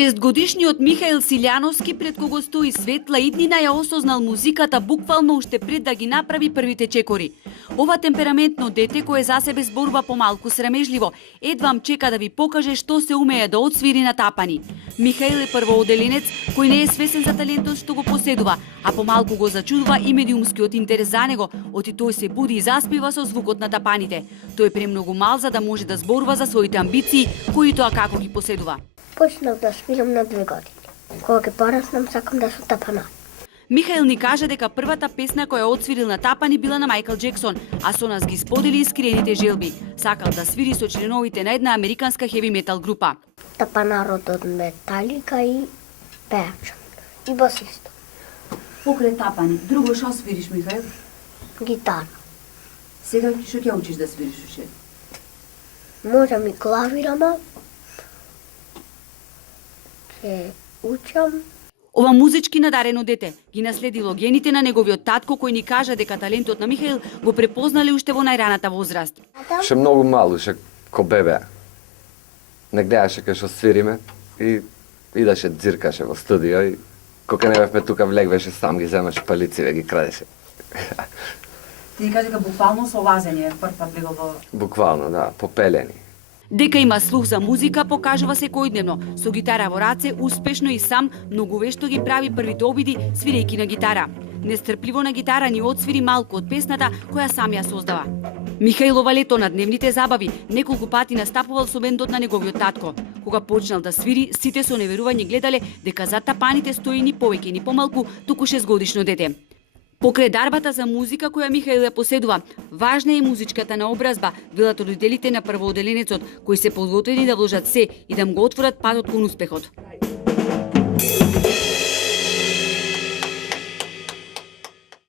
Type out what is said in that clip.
6-годишниот Михаил Силјановски, пред кого стои светла иднина, ја осознал музиката буквално уште пред да ги направи првите чекори. Ова темпераментно дете, кое за себе зборува помалку срамежливо, едвам чека да ви покаже што се умее да отсвири на тапани. Михаил е првооделенец кој не е свесен за талентот што го поседува, а помалку го зачудува и медиумскиот интерес за него, оти тој се буди и заспива со звукот на тапаните. Тој е премногу мал за да може да зборува за своите амбиции, кои тоа како ги поседува. Почнав да свирам на 2 години. Кога ќе пораснам, сакам да сум тапана. Михаил ни кажа дека првата песна која отсвирил на тапани била на Майкл Джексон, а со нас ги сподели искрените желби. Сакал да свири со членовите на една американска хеви метал група. Тапанарот од Металика и пејачот. И басист. Покрај тапани, друго што свириш, Михаил? Гитара. Сега што ќе учиш да свириш уште? Можам и клавирама. Ќе учам. Ова музички надарено дете ги наследило гените на неговиот татко, кој ни кажа дека талентот на Михаил го препознале уште во најраната возраст. Ше многу мал, ше ко бебе. Не гледаше кај што свириме и идеше дзиркаше во студио и кога не бевме тука влегвеше сам ги земаше палици ги крадеше. Ти ни кажа дека буквално со лазење прв пат влегол во... Буквално, да, попелени. Дека има слух за музика покажува секојдневно. Со гитара во раце, успешно и сам, многу вешто ги прави првите обиди свирејќи на гитара. Нестрпливо на гитара ни отсвири малку од песната која сам ја создава. Михаилова лето на дневните забави неколку пати настапувал со бендот на неговиот татко. Кога почнал да свири, сите со неверување гледале дека за тапаните стои ни повеќе ни помалку туку 6-годишно дете. Покрај дарбата за музика која Михаил ја поседува, важна е и музичката наобразба, велат родителите на првооделенецот, кои се подготвени да вложат се и да му го отворат патот кон успехот.